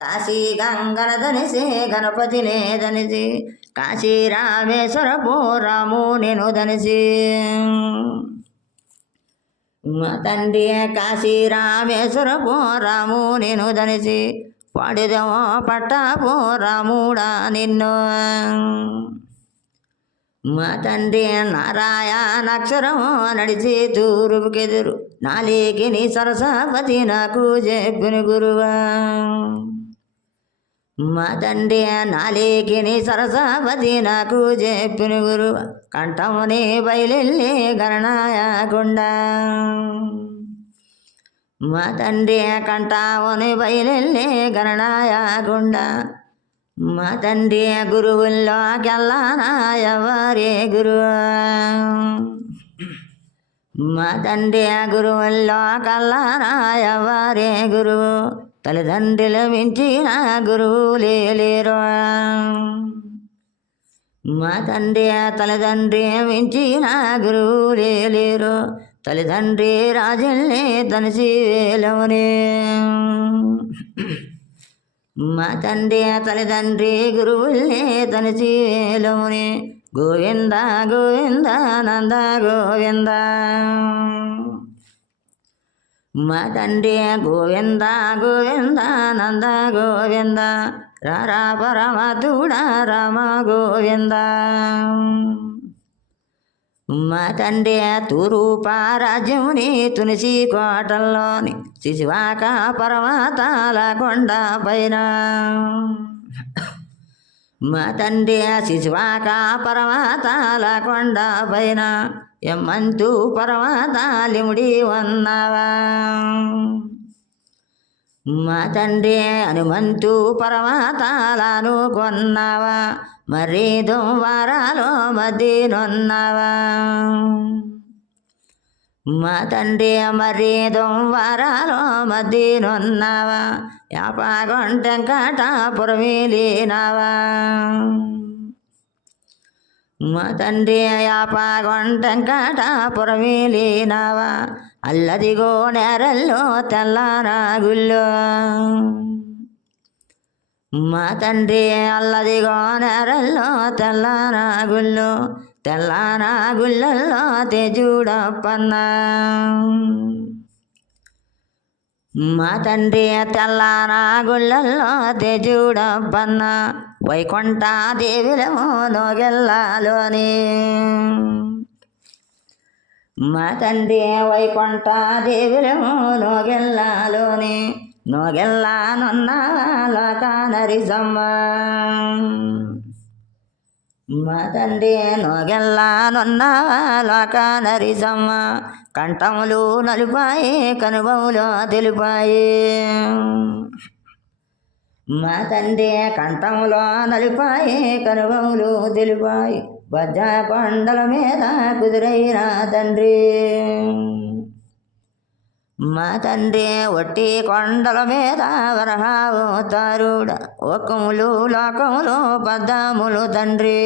కాశీ గంగనదనిసి గణపతినే దనిసి కాశీ రామేశ్వరపు రాము నేను దనిసి మా తండ్రి కాశీ రామేశ్వరపు రాము నేను దనిసి పాడిదమో పట్టాపు రాముడా నిన్ను మా తండ్రి నారాయణాక్షరము నడిచి తూరుపుకెదురు నాలేకిని సరస్వతి నాకు చెప్పిన గురువా మా తండ్రి నాలేకిని సరస్వతి నాకు చెప్పిన గురువా కంఠముని బయలెల్లి గణనాయకుండా మా తండ్రి కంఠముని బయలెల్లి గణనాయకుండా మా తండ్రి గురువుల్లోకెల్లానా ఎవరే గురువు మా తండ్రి గురువుల్లోకెల్లానా ఎవరే గురువు తల్లిదండ్రులు మించిన గురువులే లేరు మా తండ్రి తల్లిదండ్రి మించిన గురువులే లేరు తల్లిదండ్రి రాజుల్ని తనసి వేలమునే మా తండ్రి తల్లిదండ్రి గురువుల్ని తనసి వేలమునే గోవింద గోవింద నంద గోవింద మా తండ్రి గోవింద గోవింద నంద గోవింద రారా పరమాత్ముడా రామ గోవింద మా తండ్రి తూరూప రాజ్యముని తులసి కోటల్లోని శిశువాక పర్వతాల కొండ పైన మా తండ్రి శిశువాక పర్వతాల కొండ పైన ఎమ్మంతు పర్వతాలిముడి ఉన్నావా మా తండ్రి హనుమంతు పర్వతాలను కొన్నావా మరీ దుంవారాలో మధ్యనున్నావా మా తండ్రి మరీ దుంవారాలో మధ్యనున్నావా యాపాగొంటెంకటాపురమేలినావా మా తండ్రి యాపాగొంటెంకటాపురమేలినావా అల్లదిగో నేరల్లో తెల్లనాగుల్లో మా తండ్రి అల్లదిగో నేరల్లో తెల్లనాగుల్లో తెల్లనాగుళ్ళల్లో తేజుడప్పన్నా మా తండ్రి తెల్లనాగుళ్ళల్లో తేజుడప్పన్నా వైకుంఠ దేవిలము నోగెల్లాలోని మా తండ్రి వైకుంఠ దేవిలము నోగెల్లాలోని నోగెల్లానున్నావా లోకానరిసమ్మ మా తండ్రి నోగెల్లానున్నావా లోకానరిసమ్మ కంఠములు నలుపాయి కనుబవులు తెలుపాయి మా తండ్రి కంఠములో నలుపాయి కనుబవులు తెలుపాయి వజ్ర కొండల మీద కుదురైన తండ్రి మా తండ్రి ఒట్టి కొండల మీద వరహావతారుడ ఒక్కములు లోకములు పద్దములు తండ్రి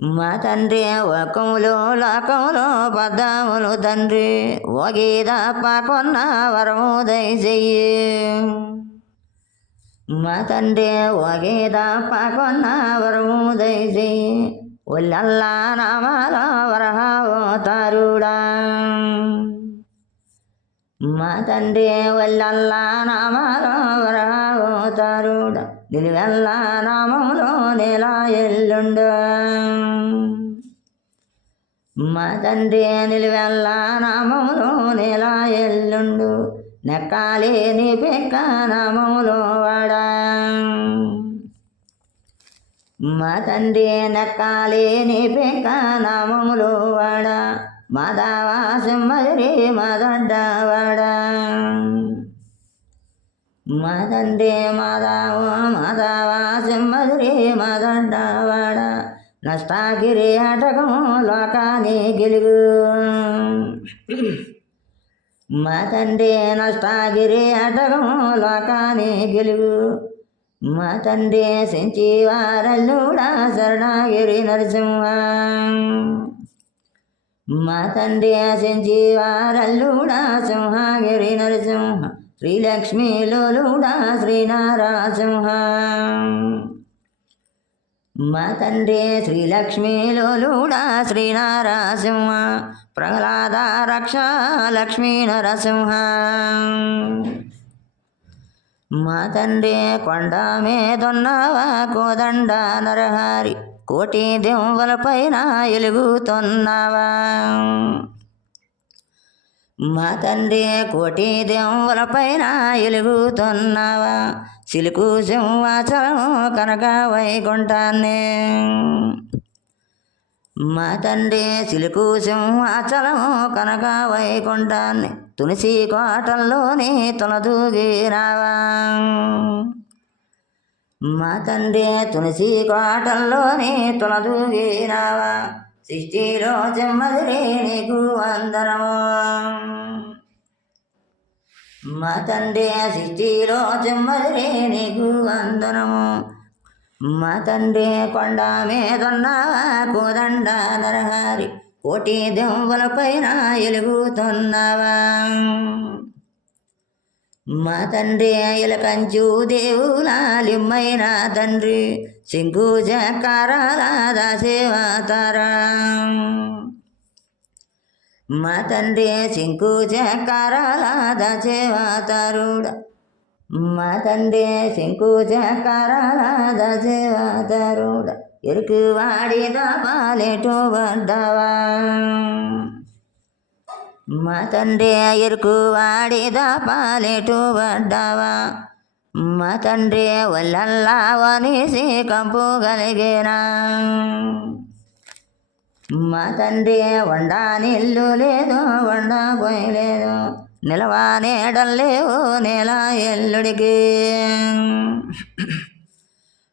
మా తండ్రి ఒక్కములు లోకములు పద్దములు తండ్రి ఒగీద పాకొన్న వరము దయచెయ్యి మా తండ్రి ఒగీద పాకొన్న వరము దయచెయ్యి ఒల్లల్లా నామాల వరహావతారుడా మా తండ్రి ఒల్లల్లా నామాల వరహావతారుడా నిలువెల్లా నామములో నెల ఎల్లుండు మా తండ్రి నిలువెల్లా నామములో నెల ఎల్లుండు నెక్కాలి నీ పెక్క నామములో వాడా మా తండ్రి నెక్కాలి నీ పెక్క నామములో వాడా మాధవ సింహరి మాదడ్డవాడా మా తండ్రి మాధవ సింహరి మాదడ్డవాడా నష్టాగిరి ఆటకము లోకాన్ని గెలుగు మా తండ్రి నష్టాగిరి ఆటకము లోకాన్ని గెలుగు మా తండ్రి సంచీవారల్లుడా శరణాగిరి నరసింహ మా తండ్రి సంచీవారల్లుడా సింహాగిరి నరసింహ శ్రీలక్ష్మీలోలుడా శ్రీనారాసింహ మా తండ్రి శ్రీలక్ష్మీలోలుడా శ్రీనారాసింహ ప్రహ్లాద రక్ష లక్ష్మీ నరసింహ మా తండ్రి కొండ మీదున్నవా కోదండ నరహరి కోటి దెంవల పైన ఎలుగుతున్నావా మా తండ్రి కోటి దెంవల పైన ఎలుగుతున్నావా సిలుకు సింహాచలం కనక వైకుంఠాన్ని మా తండ్రి సిలుకు సింహాచలం కనక వైకుంఠాన్ని తులసి కోటల్లోనే తొలదూగినావా మా తండ్రి తులసి కోటల్లోనే తొలదూగినావా సృష్టిలో జన్మదిరే నీకు వందనము మా తండ్రి సృష్టిలో జన్మదిరే నీకు వందనము మా తండ్రి కొండ మీదున్నవా కోదండ నరహరి కోటి దెంవల పైన ఎలుగుతున్నావా మా తండ్రి ఎలకంచు దేవుల లిమ్మైన తండ్రి శంకు చక్రాల దాసేవతారా మా తండ్రి శంకు చక్రాల దాసేవతారుడ మా తండ్రి శంకు చక్రాల దాసేవతారుడ ఎరుకు వాడి దాపాలేటో పడ్డావా మా తండ్రి ఎరుకు వాడి దాపాలేటో పడ్డావా మా తండ్రి వల్లల్లా వనేసి కంపు కలిగేనా మా తండ్రి వండా నీళ్ళు లేదు వండా పోయలేదు నిలవా నీడలేవు నేల ఎల్లుడికి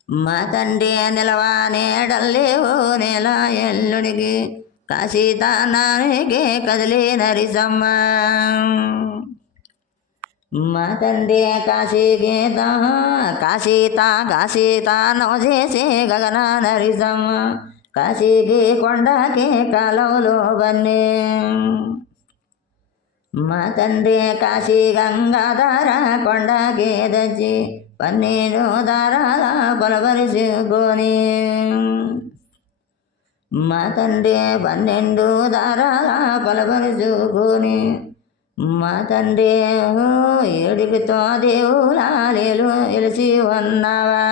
మా తండ్రి నిలవా నీడలేవు నేల ఎల్లుడికి కాశీతానానికి కదిలి నరిసమ్మ మా తండ్రి కాశీతానం చేసి గగన నరిసమ్మ కాశీకి కొండకి కాలంలో బన్నీ మా తండ్రి కాశీ గంగాధార కొండకి దచ్చి పన్నీరు దారాల పొలబరుచుకొని మా తండ్రి 12 దారాల పొలబరుచుకొని మా తండ్రి ఏడుగుతో దేవులాలేలు ఎలిసి ఉన్నావా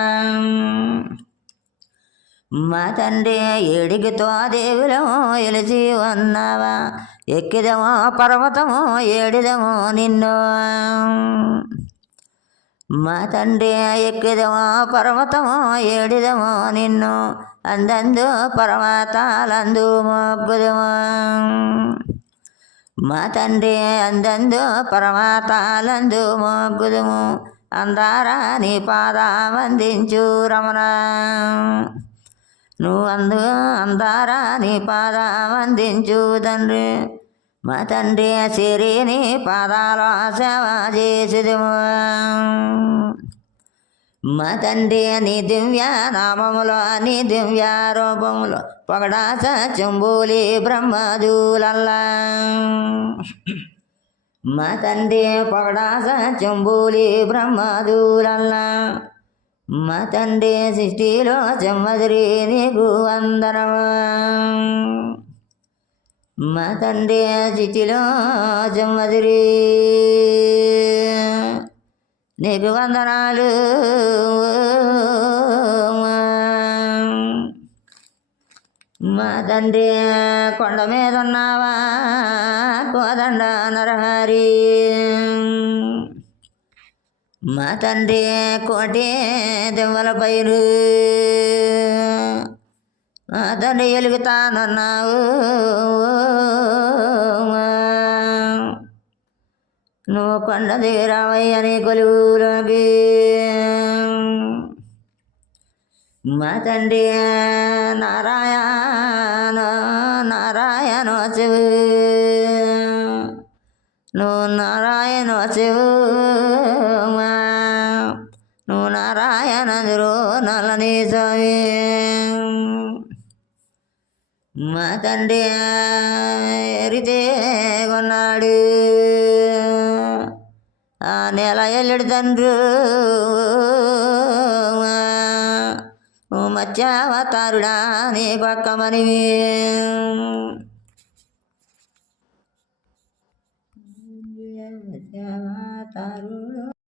మా తండ్రి ఏడుగుతో దేవులు ఎలిసి ఉన్నావా ఎక్కిదమో పర్వతము ఏడిదమో నిన్ను మా తండ్రి ఎక్కిదమో పర్వతము ఏడిదమో నిన్ను అందందు పర్వతాలందు మొగ్గుదము మా తండ్రి అందందు పర్వతాలందు మొగ్గుదము అందారా నీ పాదమందించు రమణ నువ్వు అందారా నీ పాదమందించు తండ్రి మా తండ్రి సిరి నీ పాదాల సేవ చేసిదము మా తండ్రి నీ దివ్య నామములో నీ దివ్య రూపములో పొగడా సత్యంబూలి బ్రహ్మదూలల్లా మా తండ్రి పొగడా సత్యంబూలి బ్రహ్మదూలల్లా మా తండ్రి సృష్టిలో జమ్మదిరి నీకు వందనము మా తండ్రి సృష్టిలో జమ్మదిరి నీకు వందనాలు మా తండ్రి కొండ మీద ఉన్నావా కోదండ నరహరి మా తండ్రి కోటి దెంవల పైరు మా తండ్రి ఎలుగుతానన్నావు నువ్వు కొండ దిగిరావయ్యని కొలువులోకి మా తండ్రి నారాయణ శివు నువ్వు నారాయణ శివు నువ్వు నారాయణ నలని స్వామి మా తండ్రి ఎరితే కొన్నాడు ఆ నెల ఎలా ఎల్లుడు తండ్రు మత్స్యావతారుడా నీ పక్క మనివి మత్స్యావతారుడు